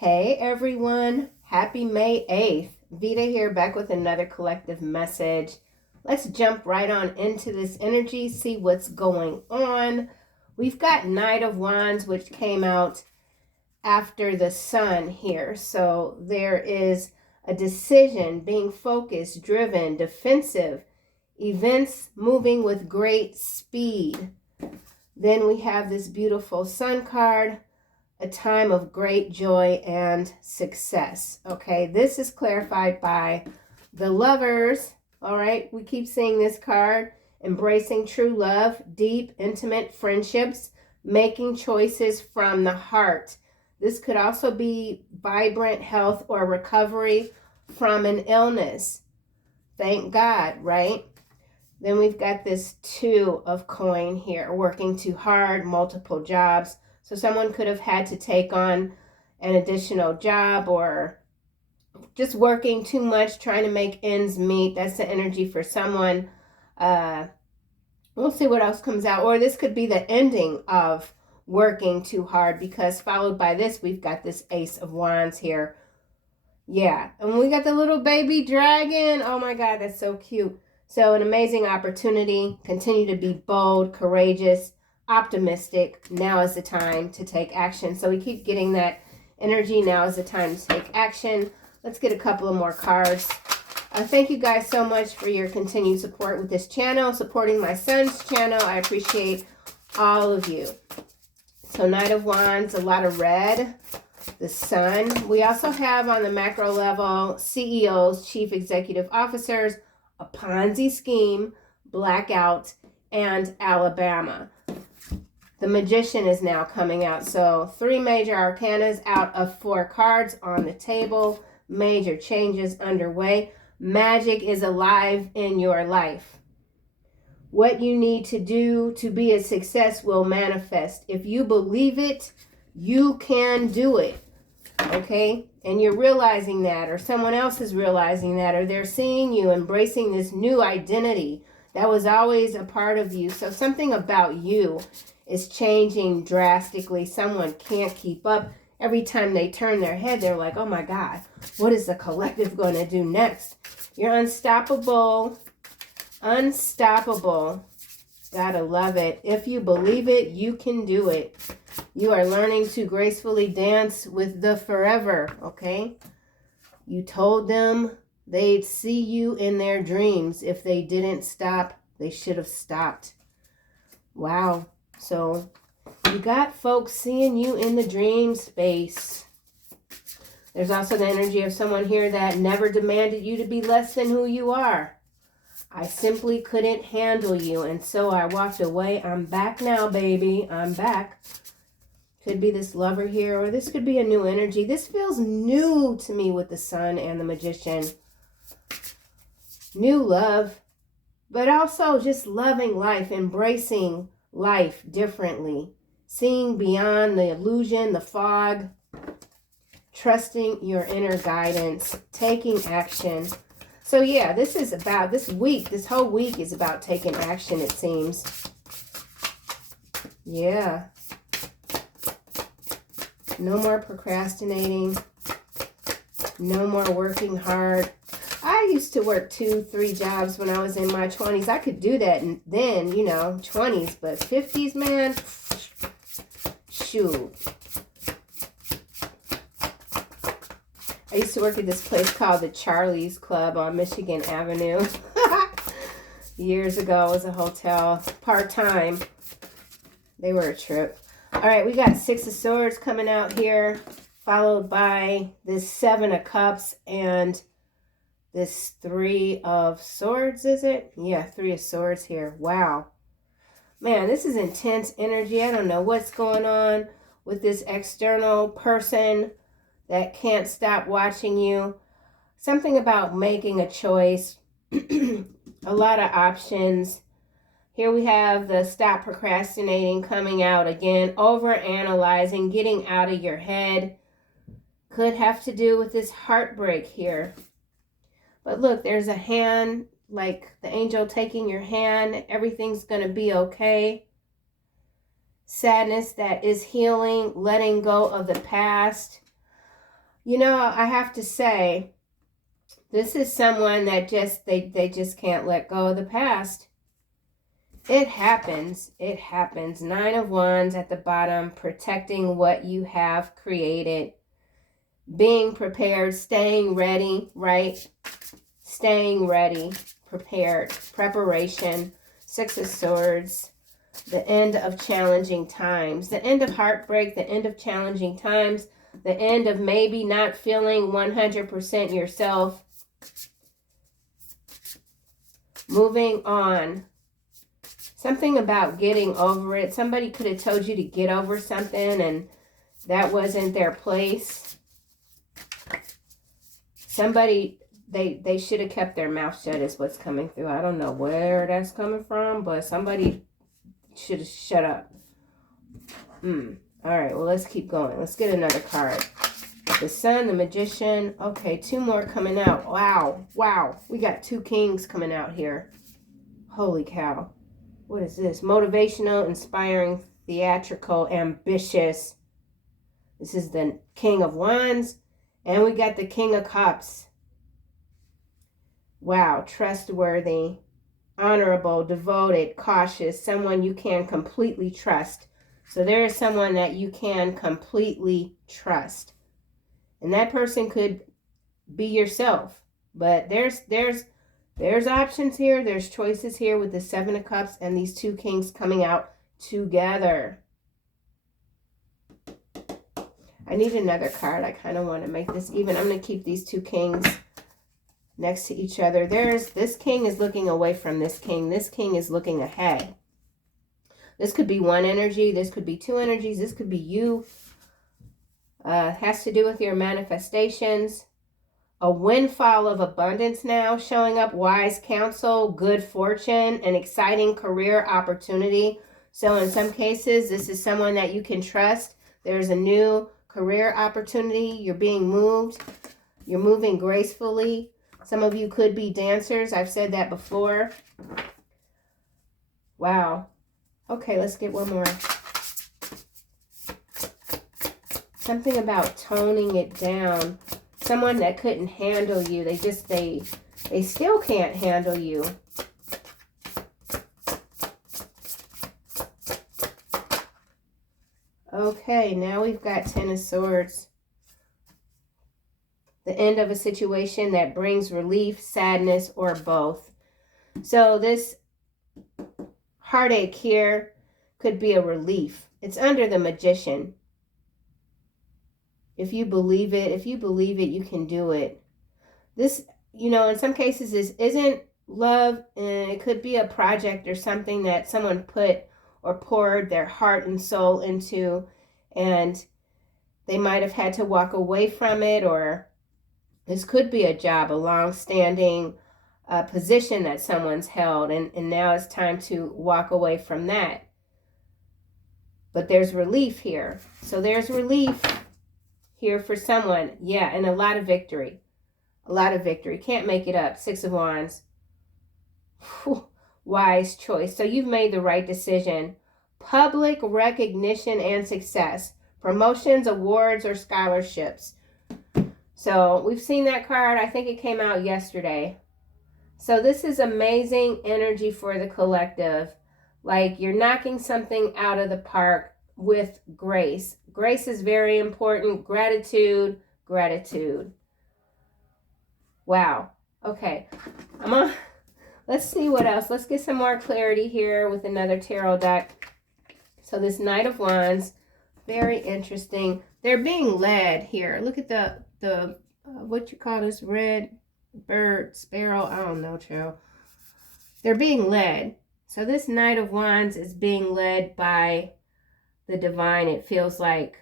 Hey everyone, happy May 8th. Veda here, back with another collective message. Let's jump right on into this energy, see what's going on. We've got Knight of Wands, which came out after the Sun here. So there is a decision, being focused, driven, defensive, events moving with great speed. Then we have this beautiful Sun card, a time of great joy and success. Okay, this is clarified by the Lovers. All right, we keep seeing this card, embracing true love, deep, intimate friendships, making choices from the heart. This could also be vibrant health or recovery from an illness. Thank God, right? Then we've got this Two of Coin here, working too hard, multiple jobs. So someone could have had to take on an additional job or just working too much, trying to make ends meet. That's the energy for someone. We'll see what else comes out. Or this could be the ending of working too hard, because followed by this, we've got this Ace of Wands here. Yeah, and we got the little baby dragon. Oh my God, that's so cute. So an amazing opportunity. Continue to be bold, courageous, optimistic. Now is the time to take action. So we keep getting that energy. Now is the time to take action. Let's get a couple of more cards. Thank you guys so much for your continued support with this channel, supporting my son's channel. I appreciate all of you. So Knight of Wands, a lot of red, the Sun. We also have on the macro level, CEOs, Chief Executive Officers, a Ponzi scheme, blackout, and Alabama. The Magician is now coming out. So 3 major arcanas out of 4 cards on the table. Major changes underway. Magic is alive in your life. What you need to do to be a success will manifest. If you believe it, you can do it. Okay? And you're realizing that, or someone else is realizing that, or they're seeing you embracing this new identity that was always a part of you. So something about you is changing drastically. Someone can't keep up. Every time they turn their head, they're like, oh my God, what is the collective going to do next? You're unstoppable. Unstoppable. Gotta love it. If you believe it, you can do it. You are learning to gracefully dance with the forever, okay? You told them they'd see you in their dreams. If they didn't stop, they should have stopped. Wow. So you got folks seeing you in the dream space. There's also the energy of someone here that never demanded you to be less than who you are. I simply couldn't handle you, and so I walked away. I'm back now, baby. I'm back. Could be this Lover here, or this could be a new energy. This feels new to me with the Sun and the Magician. New love, but also just loving life, embracing life differently, seeing beyond the illusion, the fog, trusting your inner guidance, taking action. So yeah, this is about this week. This whole week is about taking action, it seems. Yeah. No more procrastinating. No more working hard. I used to work 2-3 jobs when I was in my 20s. I could do that and then, 20s, but 50s, man, shoot. I used to work at this place called the Charlie's Club on Michigan Avenue. Years ago, it was a hotel, part-time. They were a trip. All right, we got 6 of Swords coming out here, followed by this 7 of Cups and this 3 of Swords, is it? Yeah, 3 of Swords here. Wow. Man, this is intense energy. I don't know what's going on with this external person that can't stop watching you. Something about making a choice. A lot of options. Here we have the stop procrastinating coming out again. Over analyzing, getting out of your head. Could have to do with this heartbreak here. But look, there's a hand, like the angel taking your hand. Everything's going to be okay. Sadness that is healing, letting go of the past. You know, I have to say, this is someone that they just can't let go of the past. It happens. It happens. 9 of Wands at the bottom, protecting what you have created. Being prepared, staying ready, right? Staying ready, prepared, preparation. 6 of Swords, the end of challenging times, the end of heartbreak, the end of challenging times, the end of maybe not feeling 100% yourself. Moving on. Something about getting over it. Somebody could have told you to get over something and that wasn't their place. Somebody, they should have kept their mouth shut is what's coming through. I don't know where that's coming from, but somebody should have shut up. All right, well, let's keep going. Let's get another card. The Sun, the Magician. Okay, 2 more coming out. Wow, wow. We got 2 kings coming out here. Holy cow. What is this? Motivational, inspiring, theatrical, ambitious. This is the King of Wands. And we got the King of Cups. Wow. Trustworthy, honorable, devoted, cautious. Someone you can completely trust. So there is someone that you can completely trust. And that person could be yourself. But there's options here. There's choices here with the 7 of Cups and these 2 kings coming out together. I need another card. I kind of want to make this even. I'm going to keep these 2 kings next to each other. This king is looking away from this king. This king is looking ahead. This could be 1 energy. This could be 2 energies. This could be you. Has to do with your manifestations. A windfall of abundance now showing up, wise counsel, good fortune, an exciting career opportunity. So in some cases, this is someone that you can trust. There's a new career opportunity. You're being moved. You're moving gracefully. Some of you could be dancers. I've said that before. Wow. Okay, let's get one more. Something about toning it down. Someone that couldn't handle you. They still can't handle you. Okay, now we've got 10 of Swords. The end of a situation that brings relief, sadness, or both. So this heartache here could be a relief. It's under the Magician. If you believe it, you can do it. This, in some cases, this isn't love, and it could be a project or something that someone put or poured their heart and soul into, and they might have had to walk away from it, or this could be a job, a long-standing position that someone's held, and now it's time to walk away from that. But there's relief here. So there's relief here for someone. Yeah, and a lot of victory. A lot of victory. Can't make it up. 6 of Wands. Whew. Wise choice. So you've made the right decision. Public recognition and success. Promotions, awards, or scholarships. So we've seen that card. I think it came out yesterday. So this is amazing energy for the collective. Like you're knocking something out of the park with grace. Grace is very important. Gratitude, gratitude. Wow. Okay. Let's see what else. Let's get some more clarity here with another tarot deck. So this Knight of Wands, very interesting. They're being led here. Look at the what you call this, red bird, sparrow, I don't know, child. They're being led. So this Knight of Wands is being led by the divine. It feels like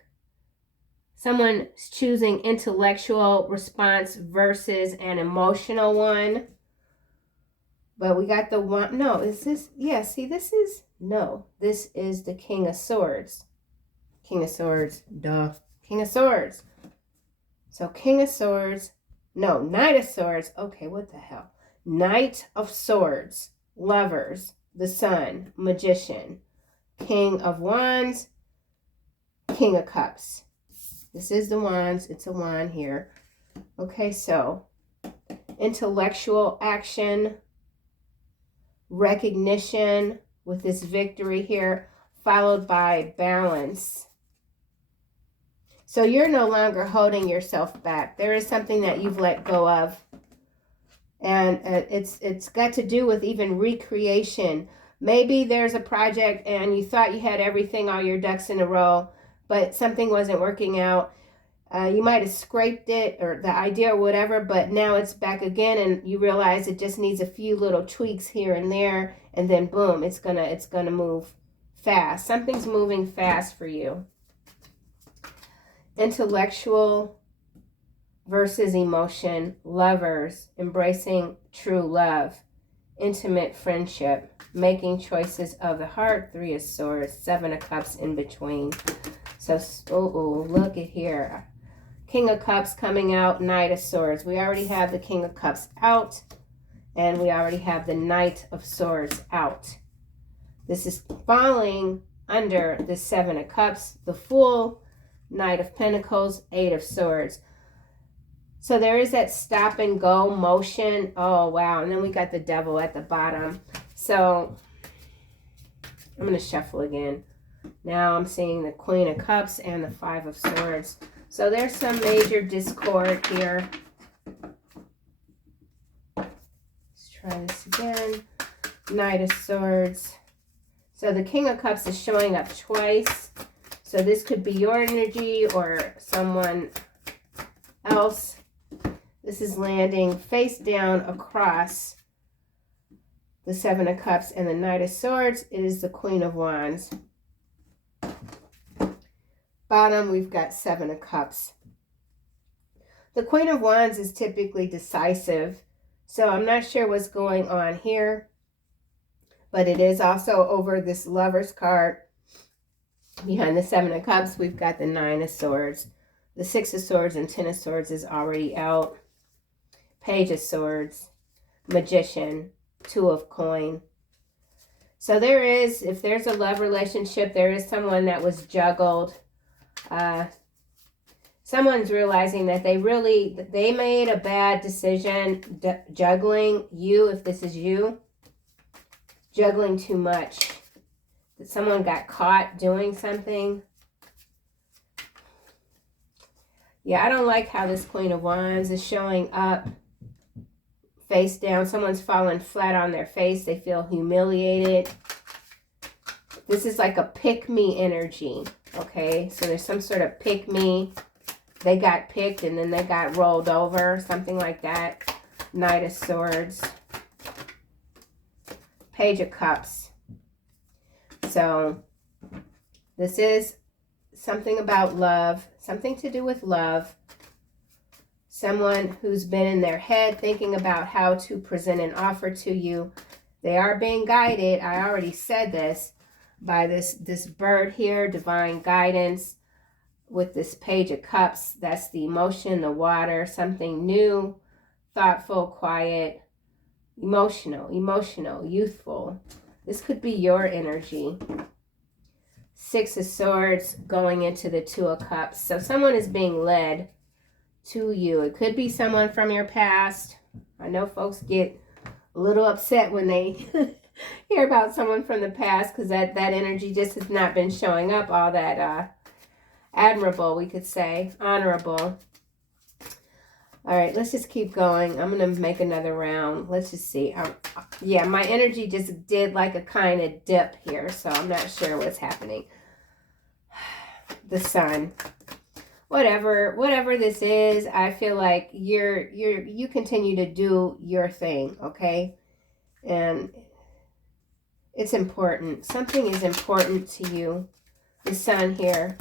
someone's choosing intellectual response versus an emotional one. But we got the one. No, is this? Yeah, see, this is. No, this is the King of Swords. King of Swords. Duh. King of Swords. So King of Swords. No, Knight of Swords. Okay, what the hell? Knight of Swords. Lovers. The Sun. Magician. King of Wands. King of Cups. This is the wands. It's a wand here. Okay, so intellectual action, recognition with this victory here, followed by balance. So you're no longer holding yourself back. There is something that you've let go of. And it's got to do with even recreation. Maybe there's a project and you thought you had everything, all your ducks in a row, but something wasn't working out. You might have scraped it or the idea or whatever, but now it's back again and you realize it just needs a few little tweaks here and there, and then boom, it's gonna move fast. Something's moving fast for you. Intellectual versus emotion, lovers, embracing true love, intimate friendship, making choices of the heart, 3 of Swords, 7 of Cups in between. So, look at here. King of Cups coming out, Knight of Swords. We already have the King of Cups out, and we already have the Knight of Swords out. This is falling under the 7 of Cups, the Fool, Knight of Pentacles, 8 of Swords. So there is that stop and go motion. Oh, wow. And then we got the Devil at the bottom. So I'm going to shuffle again. Now I'm seeing the Queen of Cups and the 5 of Swords. So there's some major discord here. Let's try this again. Knight of Swords. So the King of Cups is showing up twice. So this could be your energy or someone else. This is landing face down across the 7 of Cups and the Knight of Swords. It is the Queen of Wands. Bottom, we've got 7 of Cups. The Queen of Wands is typically decisive, so I'm not sure what's going on here, but it is also over this Lover's card. Behind the 7 of Cups, we've got the 9 of Swords. The 6 of Swords and 10 of Swords is already out. Page of Swords, Magician, 2 of Coin. So there is, if there's a love relationship, there is someone that was juggled. Someone's realizing that they made a bad decision juggling you, if this is you, juggling too much. That someone got caught doing something. Yeah, I don't like how this Queen of Wands is showing up face down. Someone's fallen flat on their face. They feel humiliated. This is like a pick-me energy, okay? So there's some sort of pick-me. They got picked and then they got rolled over, something like that. Knight of Swords. Page of Cups. So this is something about love, something to do with love. Someone who's been in their head thinking about how to present an offer to you. They are being guided, I already said this, by this bird here, divine guidance. With this Page of Cups, that's the emotion, the water, something new, thoughtful, quiet, emotional, youthful. This could be your energy. 6 of Swords going into the 2 of Cups. So someone is being led to you. It could be someone from your past. I know folks get a little upset when they hear about someone from the past because that energy just has not been showing up all that admirable, we could say, honorable. All right, let's just keep going. I'm going to make another round. Let's just see. Yeah, my energy just did like a kind of dip here, so I'm not sure what's happening. The Sun. Whatever this is, I feel like you continue to do your thing, okay? And it's important. Something is important to you. The Sun here.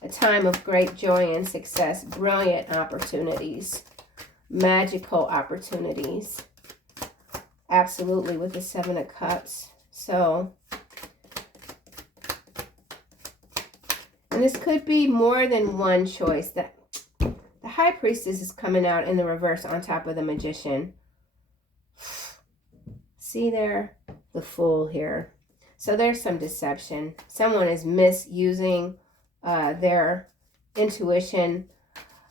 A time of great joy and success. Brilliant opportunities. Magical opportunities. Absolutely, with the 7 of Cups. So, and this could be more than one choice. The High Priestess is coming out in the reverse on top of the Magician. See there? The Fool here. So there's some deception. Someone is misusing their intuition.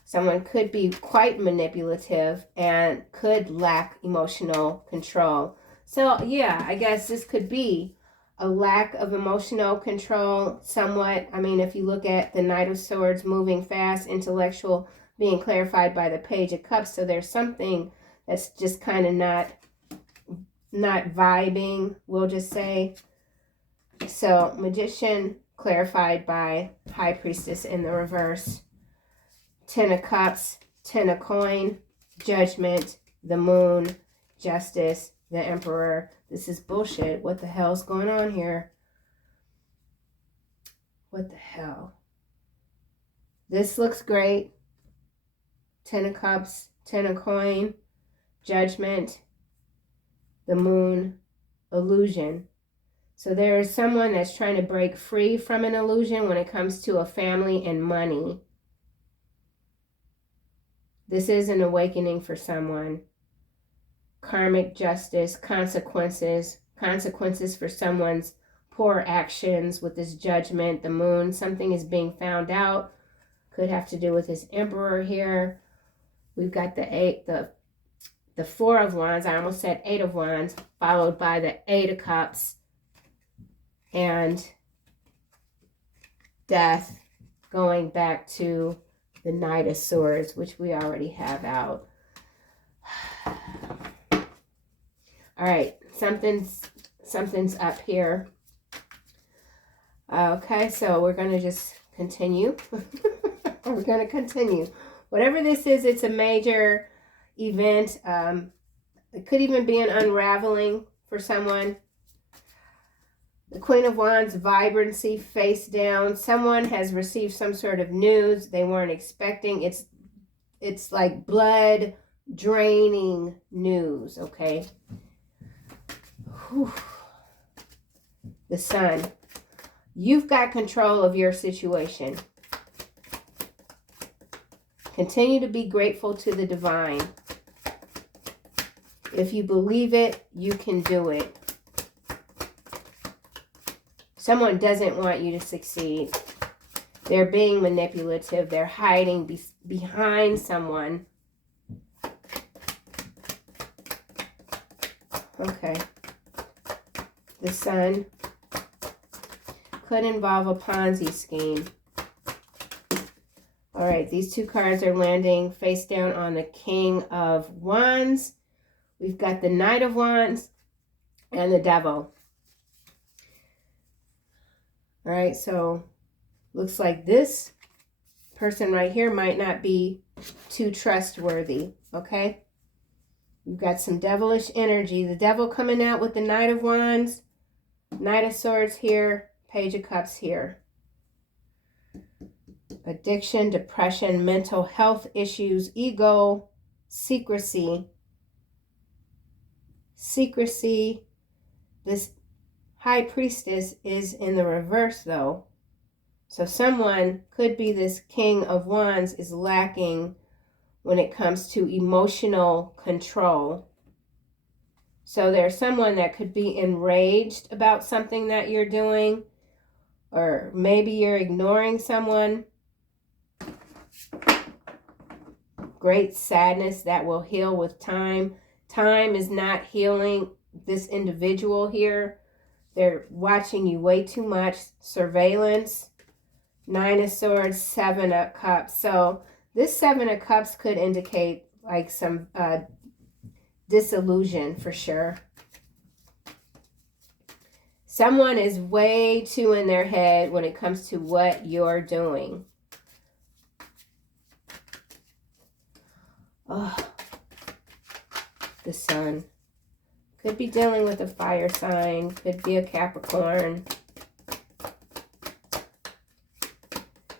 Someone could be quite manipulative and could lack emotional control. So yeah, I guess this could be a lack of emotional control somewhat. I mean, if you look at the Knight of Swords moving fast, intellectual, being clarified by the Page of Cups. So there's something that's just kind of not vibing, we'll just say. So Magician clarified by High Priestess in the reverse. 10 of Cups, 10 of Coin, Judgment, the Moon, Justice, the Emperor. This is bullshit. What the hell's going on here? What the hell? This looks great. 10 of Cups, 10 of Coin, Judgment, the Moon, Illusion. So there is someone that's trying to break free from an illusion when it comes to a family and money. This is an awakening for someone. Karmic justice, consequences for someone's poor actions with this Judgment, the Moon. Something is being found out. Could have to do with this Emperor here. We've got the 4 of Wands. I almost said 8 of Wands, followed by the 8 of Cups and Death, going back to the Knight of Swords, which we already have out. All right, something's up here. Okay, so we're going to just continue. We're going to continue. Whatever this is, it's a major event. It could even be an unraveling for someone. The Queen of Wands, vibrancy, face down. Someone has received some sort of news they weren't expecting. It's like blood draining news, okay? Whew. The Sun. You've got control of your situation. Continue to be grateful to the divine. If you believe it, you can do it. Someone doesn't want you to succeed. They're being manipulative. They're hiding behind someone. Okay. The Sun could involve a Ponzi scheme. All right, these 2 cards are landing face down on the King of Wands. We've got the Knight of Wands and the Devil. All right, so looks like this person right here might not be too trustworthy, okay? We've got some devilish energy. The Devil coming out with the Knight of Wands, Knight of Swords here, Page of Cups here. Addiction, depression, mental health issues, ego, secrecy. Secrecy. This High Priestess is in the reverse though. So someone could be this King of Wands is lacking when it comes to emotional control. So there's someone that could be enraged about something that you're doing, or maybe you're ignoring someone. Great sadness that will heal with time. Time is not healing this individual here. They're watching you way too much. Surveillance. 9 of Swords, 7 of Cups. So this 7 of Cups could indicate like some disillusion for sure. Someone is way too in their head when it comes to what you're doing. Oh, the Sun. Could be dealing with a fire sign. Could be a Capricorn.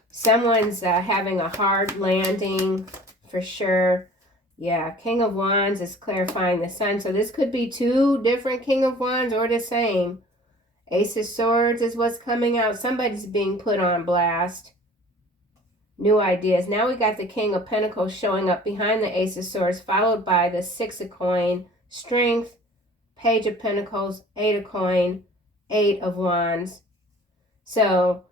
Someone's having a hard landing for sure. Yeah, King of Wands is clarifying the Sun. So this could be 2 different King of Wands or the same. Ace of Swords is what's coming out. Somebody's being put on blast. New ideas. Now we got the King of Pentacles showing up behind the Ace of Swords, followed by the 6 of Coin, Strength, Page of Pentacles, 8 of Coin, 8 of Wands. So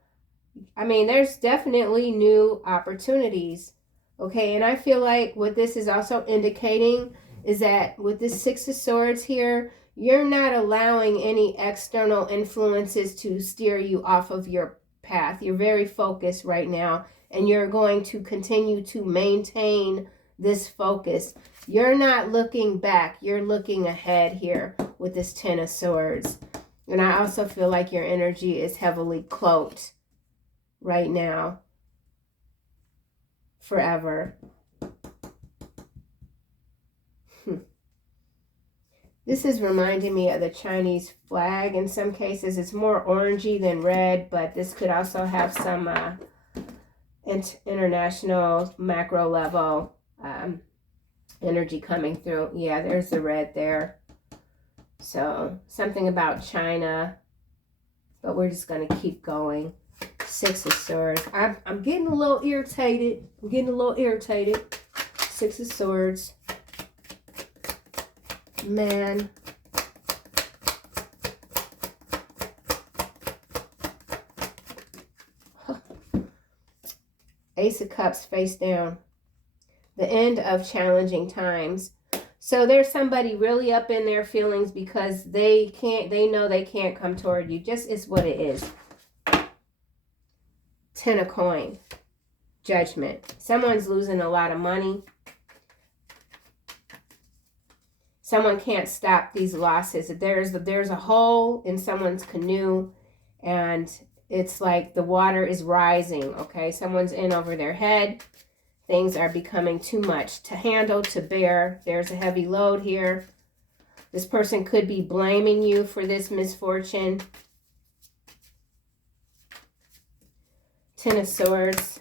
I mean, there's definitely new opportunities. Okay, and I feel like what this is also indicating is that with this Six of Swords here, you're not allowing any external influences to steer you off of your path. You're very focused right now, and you're going to continue to maintain this focus. You're not looking back. You're looking ahead here with this Ten of Swords. And I also feel like your energy is heavily cloaked right now. Forever. This is reminding me of the Chinese flag in some cases. It's more orangey than red, but this could also have some international macro level energy coming through. Yeah, there's the red there. So something about China, but we're just going to keep going. Six of Swords. I'm getting a little irritated. Six of Swords. Man. Ace of Cups face down. The end of challenging times. So there's somebody really up in their feelings because they know they can't come toward you. Just is what it is. Ten of Coin. Judgment. Someone's losing a lot of money. Someone can't stop these losses. There's a hole in someone's canoe, and it's like the water is rising, okay? Someone's in over their head. Things are becoming too much to handle, to bear. There's a heavy load here. This person could be blaming you for this misfortune. Ten of Swords.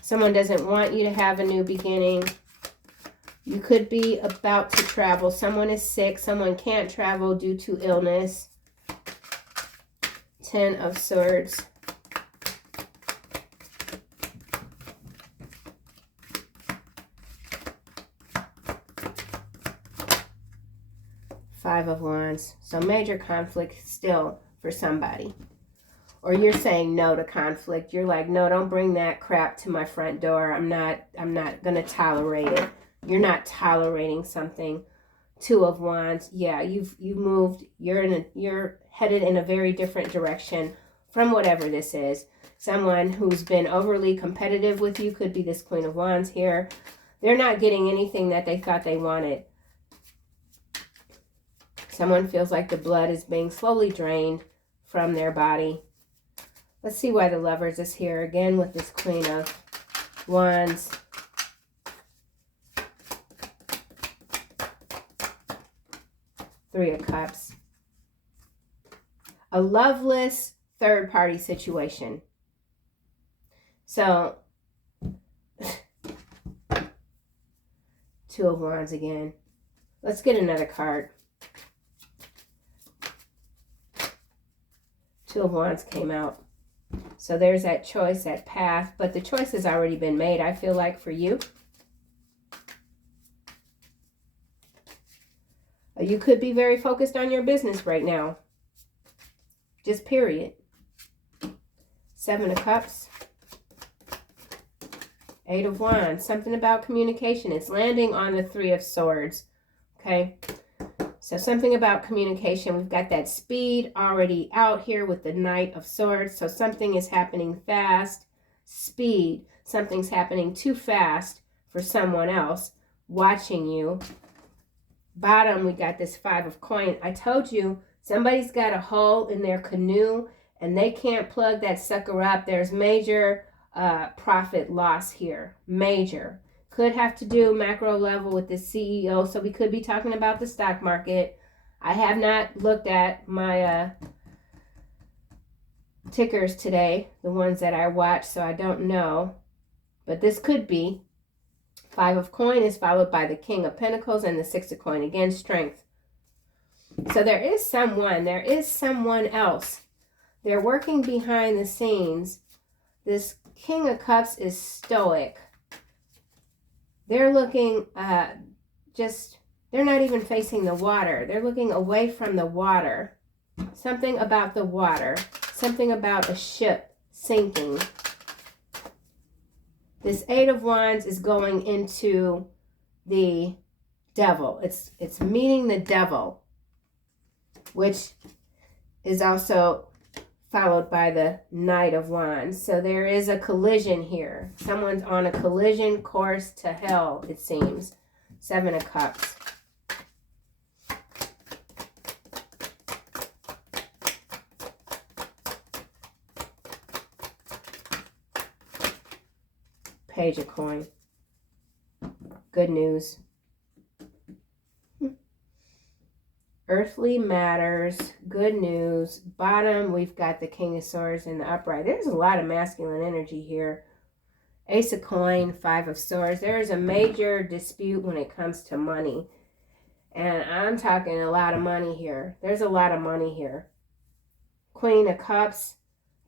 Someone doesn't want you to have a new beginning. You could be about to travel. Someone is sick. Someone can't travel due to illness. Ten of Swords. Five of Wands. So major conflict still for somebody. Or you're saying no to conflict. You're like, no, don't bring that crap to my front door. I'm not going to tolerate it. You're not tolerating something. Two of Wands. Yeah, you've moved. You're headed in a very different direction from whatever this is. Someone who's been overly competitive with you could be this Queen of Wands here. They're not getting anything that they thought they wanted. Someone feels like the blood is being slowly drained from their body. Let's see why the Lovers is here again with this Queen of Wands. Three of Cups. A loveless third-party situation. So, Two of Wands again. Let's get another card. Two of Wands came out. So there's that choice, that path. But the choice has already been made, I feel like, for you. You could be very focused on your business right now. Just period. Seven of Cups. Eight of Wands. Something about communication. It's landing on the Three of Swords. Okay. So something about communication. We've got that speed already out here with the Knight of Swords. So something is happening fast. Speed. Something's happening too fast for someone else watching you. Bottom, we got this Five of Coin. I told you, somebody's got a hole in their canoe and they can't plug that sucker up. There's major profit loss here. Major. Could have to do macro level with the CEO. So we could be talking about the stock market. I have not looked at my tickers today, the ones that I watch, so I don't know. But this could be. Five of Coin is followed by the King of Pentacles and the Six of Coin. Again, strength. So there is someone else. They're working behind the scenes. This King of Cups is stoic. They're looking they're not even facing the water. They're looking away from the water. Something about the water. something about a ship sinking. This Eight of Wands is going into the devil. It's meeting the devil, which is also followed by the Knight of Wands. So there is a collision here. Someone's on a collision course to hell, it seems. Seven of Cups. Page of Coin. Good news. Earthly matters. Good news. Bottom, we've got the King of Swords in the upright. There's a lot of masculine energy here. Ace of Coin, Five of Swords. There is a major dispute when it comes to money. And I'm talking a lot of money here. There's a lot of money here. Queen of Cups,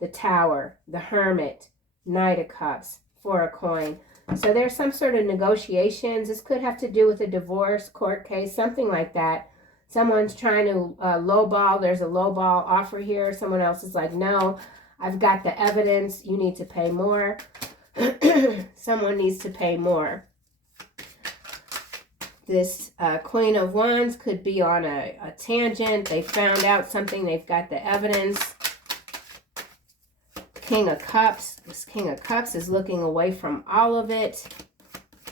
the Tower, the Hermit, Knight of Cups, Four of Coin. So there's some sort of negotiations. This could have to do with a divorce, court case, something like that. Someone's trying to lowball. There's a lowball offer here. Someone else is like, no, I've got the evidence. You need to pay more. Someone needs to pay more. This Queen of Wands could be on a tangent. They found out something. They've got the evidence. King of Cups. This King of Cups is looking away from all of it.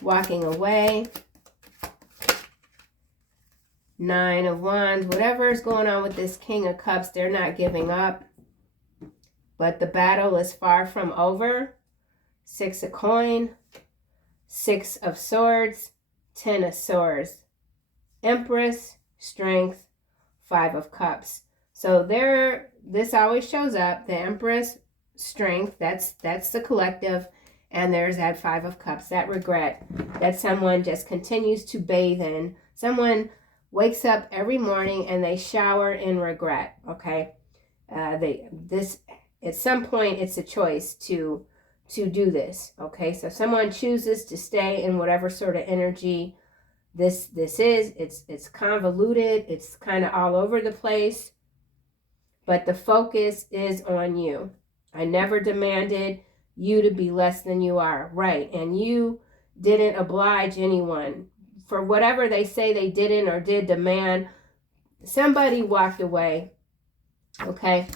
Walking away. Nine of Wands. Whatever is going on with this King of Cups, they're not giving up. But the battle is far from over. Six of Coin. Six of Swords. Ten of Swords. Empress. Strength. Five of Cups. So this always shows up. The Empress, Strength, that's the collective, and there's that Five of Cups, that regret that someone just continues to bathe in. Someone wakes up every morning and they shower in regret. Okay, at some point it's a choice to do this. Okay, so someone chooses to stay in whatever sort of energy this is. It's convoluted. It's kind of all over the place, but the focus is on you. I never demanded you to be less than you are. Right. And you didn't oblige anyone. For whatever they say they didn't or did demand, somebody walked away. Okay.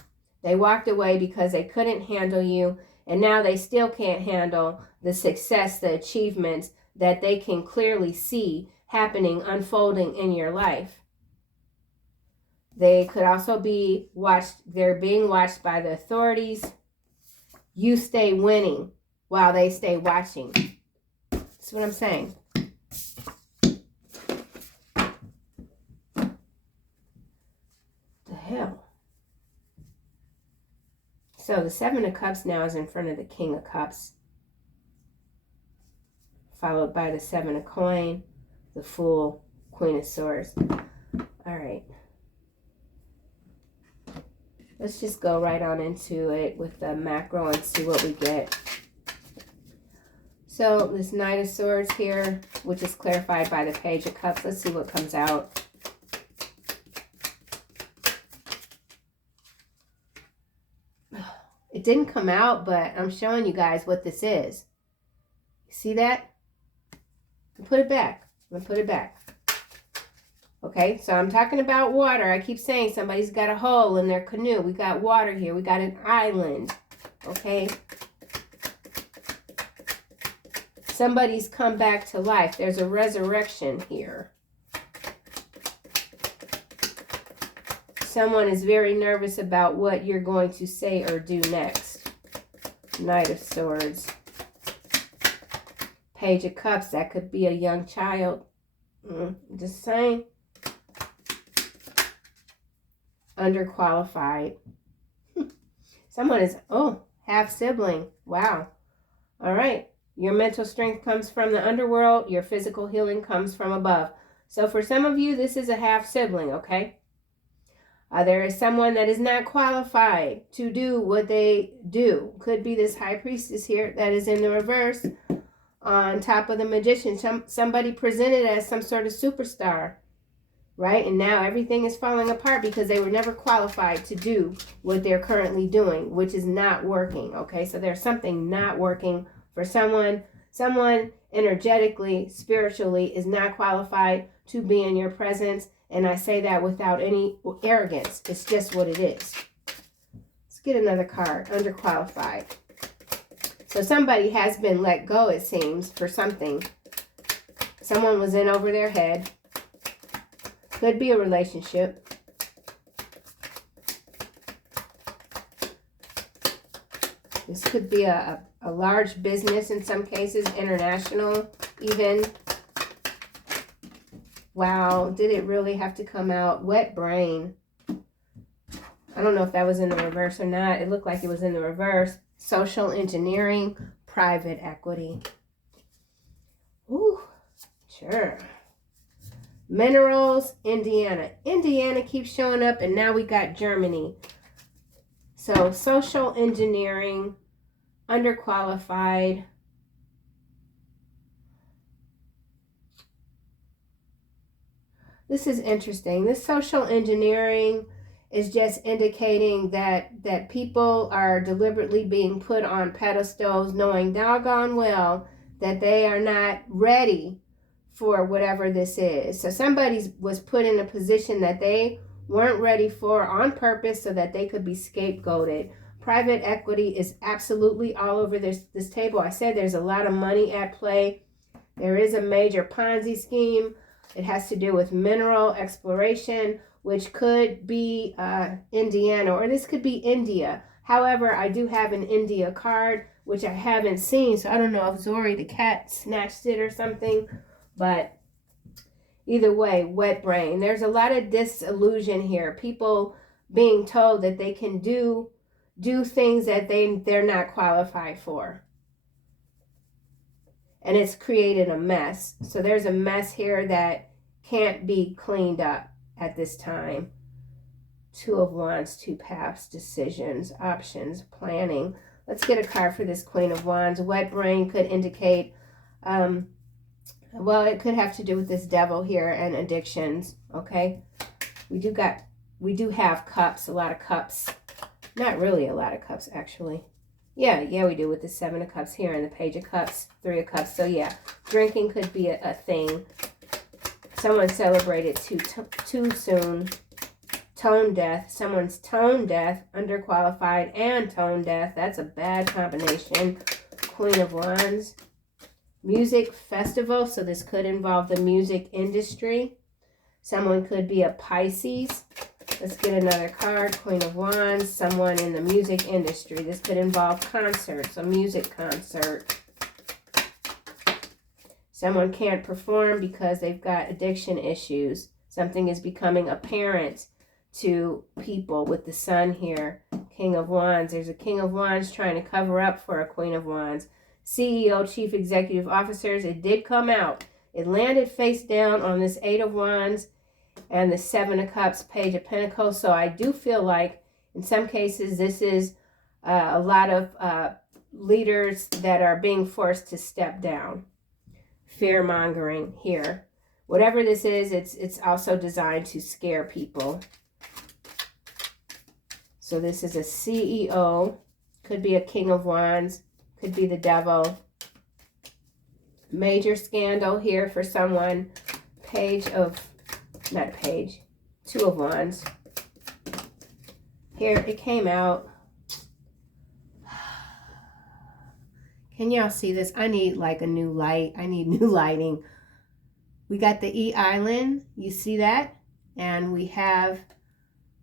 They walked away because they couldn't handle you. And now they still can't handle the success, the achievements that they can clearly see happening, unfolding in your life. They could also be watched. They're being watched by the authorities. You stay winning while they stay watching. That's what I'm saying. The hell? So the Seven of Cups now is in front of the King of Cups, followed by the Seven of Coin, the Fool, Queen of Swords. All right. Let's just go right on into it with the macro and see what we get. So this Knight of Swords here, which is clarified by the Page of Cups. Let's see what comes out. It didn't come out, but I'm showing you guys what this is. See that? Put it back. I'm going to put it back. Okay, so I'm talking about water. I keep saying somebody's got a hole in their canoe. We got water here. We got an island. Okay. Somebody's come back to life. There's a resurrection here. Someone is very nervous about what you're going to say or do next. Knight of Swords. Page of Cups. That could be a young child. Just saying. Underqualified. Someone is, half sibling. Wow. All right. Your mental strength comes from the underworld. Your physical healing comes from above. So for some of you, this is a half sibling, okay? There is someone that is not qualified to do what they do. Could be this High Priestess here that is in the reverse on top of the Magician. Somebody presented as some sort of superstar. right? And now everything is falling apart because they were never qualified to do what they're currently doing, which is not working, okay? So there's something not working for someone. Someone energetically, spiritually is not qualified to be in your presence. And I say that without any arrogance. It's just what it is. Let's get another card. Underqualified. So somebody has been let go, it seems, for something. Someone was in over their head. Could be a relationship. This could be a large business in some cases, international even. Wow, did it really have to come out? Wet brain. I don't know if that was in the reverse or not. It looked like it was in the reverse. Social engineering, private equity. Ooh, sure. Minerals, Indiana. Indiana keeps showing up, and now we got Germany. So social engineering, underqualified. This is interesting. This social engineering is just indicating that people are deliberately being put on pedestals, knowing doggone well that they are not ready for whatever this is. So somebody was put in a position that they weren't ready for on purpose so that they could be scapegoated. Private equity is absolutely all over this table. I said there's a lot of money at play. There is a major Ponzi scheme. It has to do with mineral exploration, which could be Indiana, or this could be India. However, I do have an India card, which I haven't seen, so I don't know if Zori the cat snatched it or something. But either way, wet brain. There's a lot of disillusion here. People being told that they can do things that they're not qualified for. And it's created a mess. So there's a mess here that can't be cleaned up at this time. Two of Wands, two paths, decisions, options, planning. Let's get a card for this Queen of Wands. Wet brain could indicate well, it could have to do with this devil here and addictions, okay? We do have cups, a lot of cups. Not really a lot of cups, actually. Yeah, we do with the 7 of Cups here and the Page of Cups, 3 of Cups. So, yeah, drinking could be a thing. Someone celebrated too soon. Tone death. Someone's tone death, underqualified, and tone death. That's a bad combination. Queen of Wands. Music festival, so this could involve the music industry. Someone could be a Pisces. Let's get another card. Queen of Wands, someone in the music industry. This could involve concerts, a music concert. Someone can't perform because they've got addiction issues. Something is becoming apparent to people with the Sun here. King of Wands. There's a King of Wands trying to cover up for a Queen of Wands. CEO, Chief Executive Officers, it did come out. It landed face down on this 8 of Wands and the 7 of Cups, Page of Pentacles. So I do feel like in some cases this is a lot of leaders that are being forced to step down. Fear-mongering here. Whatever this is, it's also designed to scare people. So this is a CEO, could be a King of Wands, could be the devil. Major scandal here for someone. Two of Wands. Here, it came out. Can y'all see this? I need like a new light. I need new lighting. We got the E Island. You see that? And we have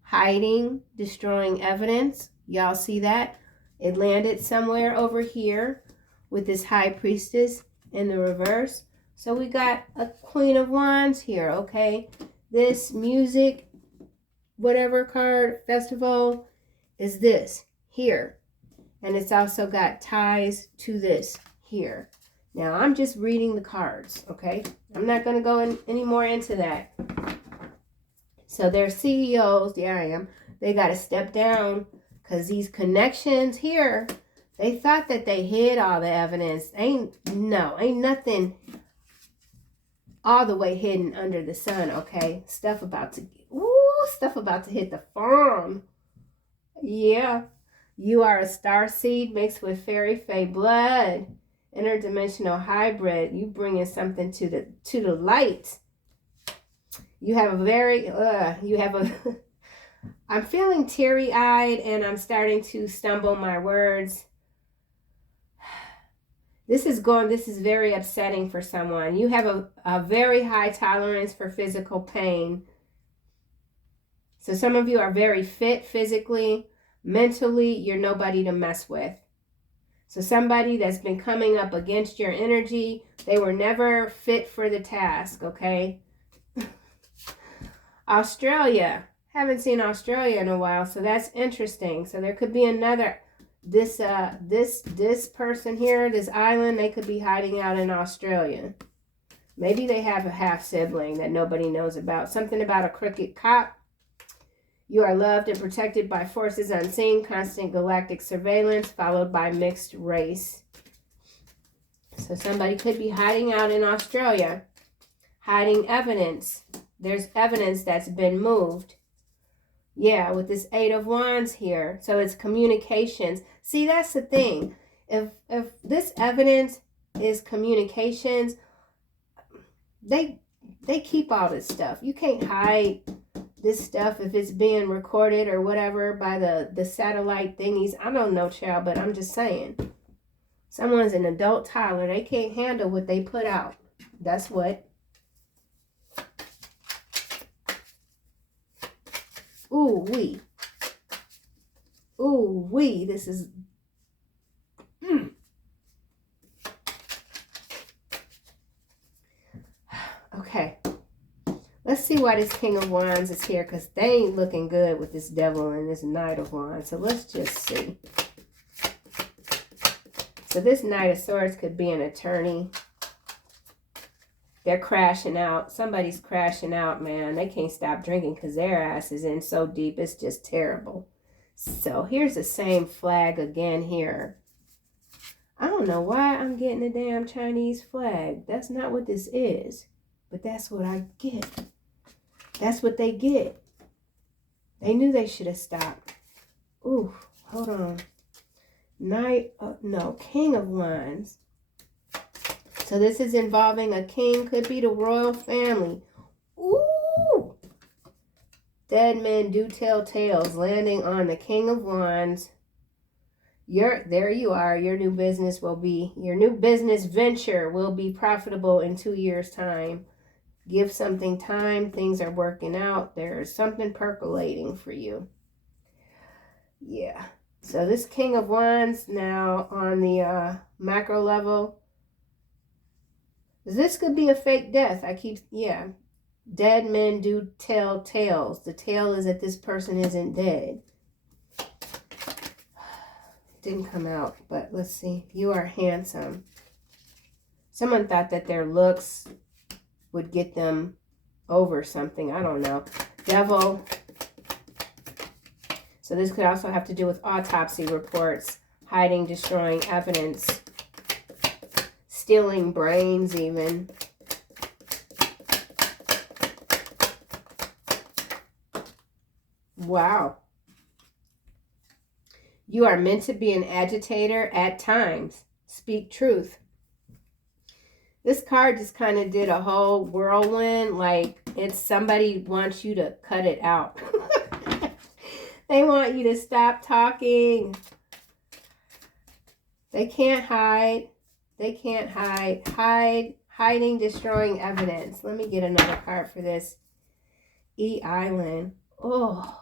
hiding, destroying evidence. Y'all see that? It landed somewhere over here with this High Priestess in the reverse. So we got a Queen of Wands here, okay? This music, whatever card, festival, is this here. And it's also got ties to this here. Now, I'm just reading the cards, okay? I'm not going to go any more into that. So they're CEOs. Yeah, I am. They got to step down because these connections here, they thought that they hid all the evidence. Ain't nothing. all the way hidden under the sun, okay? Stuff about to hit the farm. Yeah. You are a star seed mixed with fairy fae blood. Interdimensional hybrid. You bringing something to the light. You have I'm feeling teary-eyed and I'm starting to stumble my words. This is very upsetting for someone. You have a very high tolerance for physical pain. So some of you are very fit physically. Mentally, you're nobody to mess with. So somebody that's been coming up against your energy, they were never fit for the task, okay? Australia. Haven't seen Australia in a while, so that's interesting. So there could be another, this person here, this island, they could be hiding out in Australia. Maybe they have a half-sibling that nobody knows about. Something about a crooked cop. You are loved and protected by forces unseen, constant galactic surveillance, followed by mixed race. So somebody could be hiding out in Australia, hiding evidence. There's evidence that's been moved. Yeah, with this 8 of Wands here. So it's communications. See, that's the thing. If this evidence is communications, they keep all this stuff. You can't hide this stuff if it's being recorded or whatever by the satellite thingies. I don't know, child, but I'm just saying. Someone's an adult toddler. They can't handle what they put out. That's what. Ooh, wee. Ooh, wee. This is... Okay. Let's see why this King of Wands is here, because they ain't looking good with this Devil and this Knight of Wands. So let's just see. So this Knight of Swords could be an attorney. They're crashing out. Somebody's crashing out, man. They can't stop drinking because their ass is in so deep. It's just terrible. So here's the same flag again here. I don't know why I'm getting a damn Chinese flag. That's not what this is. But that's what I get. That's what they get. They knew they should have stopped. Ooh, hold on. King of Wands. So this is involving a king. Could be the royal family. Ooh. Dead men do tell tales. Landing on the King of Wands. There you are. Your new business venture will be profitable in 2 years' time. Give something time. Things are working out. There's something percolating for you. Yeah. So this King of Wands now on the macro level. This could be a fake death. Dead men do tell tales. The tale is that this person isn't dead. Didn't come out, but let's see. You are handsome. Someone thought that their looks would get them over something. I don't know. Devil. So this could also have to do with autopsy reports, hiding, destroying evidence, stealing brains even. Wow. You are meant to be an agitator at times. Speak truth. This card just kind of did a whole whirlwind, like it's somebody wants you to cut it out. They want you to stop talking. They can't hide. They can't hide. Hiding, destroying evidence. Let me get another card for this. Island. Oh.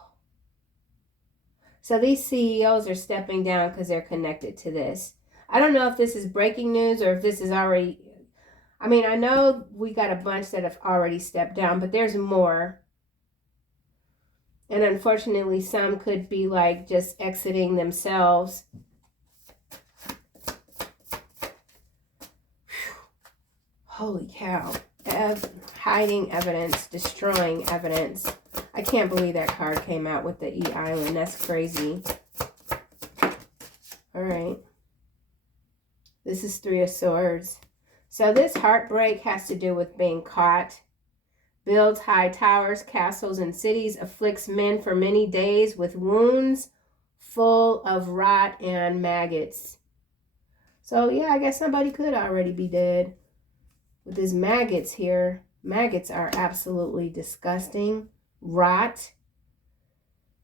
So these CEOs are stepping down because they're connected to this. I don't know if this is breaking news or if this is already... I mean, I know we got a bunch that have already stepped down, but there's more. And unfortunately, some could be like just exiting themselves. Holy cow. Hiding evidence, destroying evidence. I can't believe that card came out with the Island. That's crazy. All right. This is 3 of Swords. So this heartbreak has to do with being caught. Builds high towers, castles, and cities, afflicts men for many days with wounds full of rot and maggots. So yeah, I guess somebody could already be dead. With these maggots here, maggots are absolutely disgusting. Rot.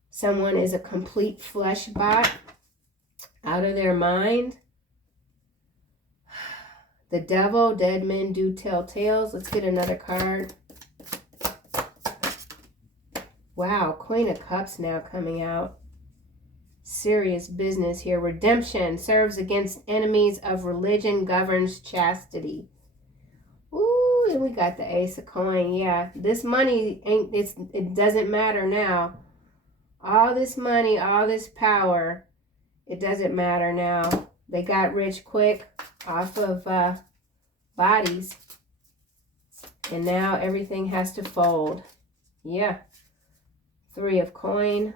Someone is a complete flesh bot, out of their mind. The devil, dead men do tell tales. Let's get another card. Wow, Queen of Cups now coming out. Serious business here. Redemption serves against enemies of religion, governs chastity. Ooh, and we got the Ace of Coin. Yeah, this money it doesn't matter now. All this money, all this power, it doesn't matter now. They got rich quick off of bodies, and now everything has to fold. Yeah. 3 of Coin.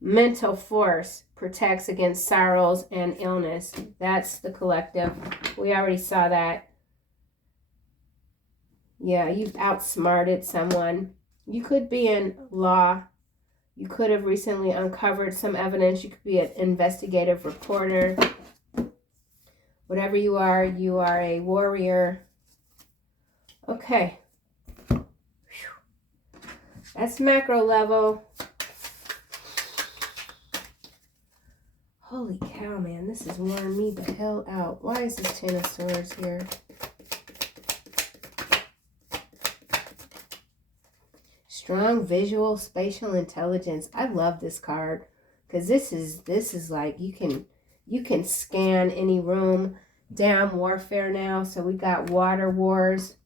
Mental force protects against sorrows and illness. That's the collective. We already saw that. Yeah, you've outsmarted someone. You could be in law. You could have recently uncovered some evidence. You could be an investigative reporter. Whatever you are a warrior. Okay. Whew. That's macro level. Holy cow, man. This is wearing me the hell out. Why is this 10 of Swords here? Strong visual spatial intelligence. I love this card because this is like you can scan any room. Damn warfare now. So we got water wars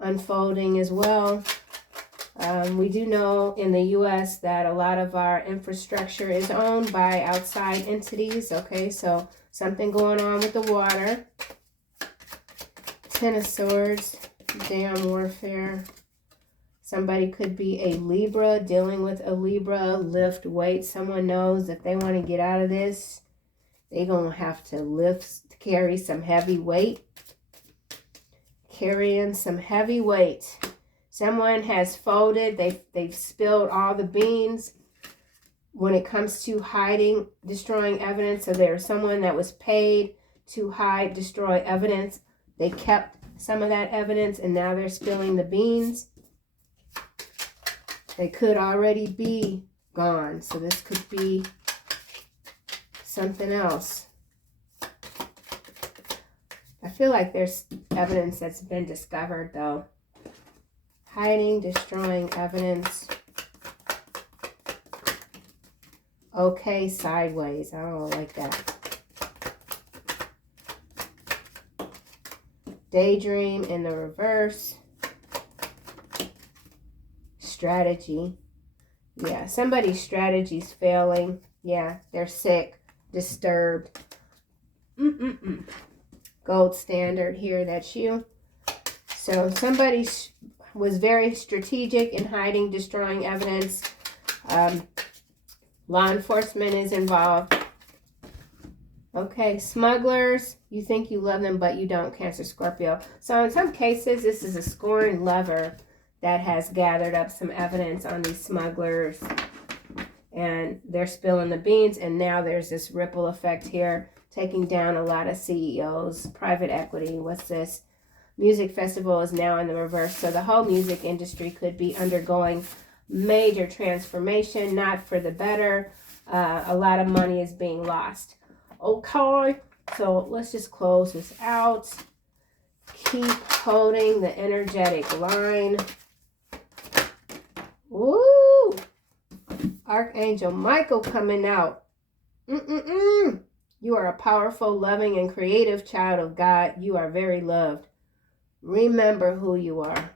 unfolding as well. We do know in the U.S. that a lot of our infrastructure is owned by outside entities. Okay, so something going on with the water. 10 of Swords. Damn warfare. Somebody could be a Libra, dealing with a Libra, lift weights. Someone knows if they want to get out of this, they're going to have to carry some heavy weight. Carrying some heavy weight. Someone has folded. They've spilled all the beans when it comes to hiding, destroying evidence. So there's someone that was paid to hide, destroy evidence. They kept some of that evidence and now they're spilling the beans. They could already be gone. So this could be something else. I feel like there's evidence that's been discovered though. Hiding, destroying evidence. Okay, sideways. I don't like that. Daydream in the reverse. Strategy. Yeah, somebody's strategy's failing. Yeah, they're sick, disturbed. Gold standard here, that's you. So somebody was very strategic in hiding, destroying evidence. Law enforcement is involved. Okay, smugglers. You think you love them, but you don't, Cancer, Scorpio. So in some cases, this is a scorned lover that has gathered up some evidence on these smugglers. And they're spilling the beans. And now there's this ripple effect here, taking down a lot of CEOs, private equity. What's this? Music festival is now in the reverse. So the whole music industry could be undergoing major transformation, not for the better. A lot of money is being lost. Okay, so let's just close this out. Keep holding the energetic line. Woo! Archangel Michael coming out. You are a powerful, loving, and creative child of God. You are very loved. Remember who you are.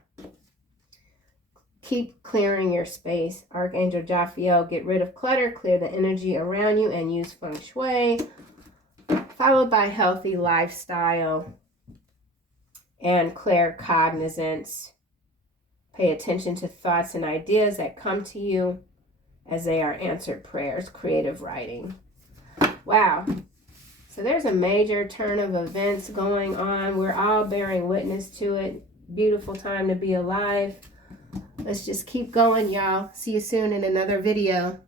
Keep clearing your space. Archangel Jophiel, get rid of clutter, clear the energy around you, and use feng shui. Followed by healthy lifestyle and clear cognizance. Pay attention to thoughts and ideas that come to you as they are answered prayers. Creative writing. Wow. So there's a major turn of events going on. We're all bearing witness to it. Beautiful time to be alive. Let's just keep going, y'all. See you soon in another video.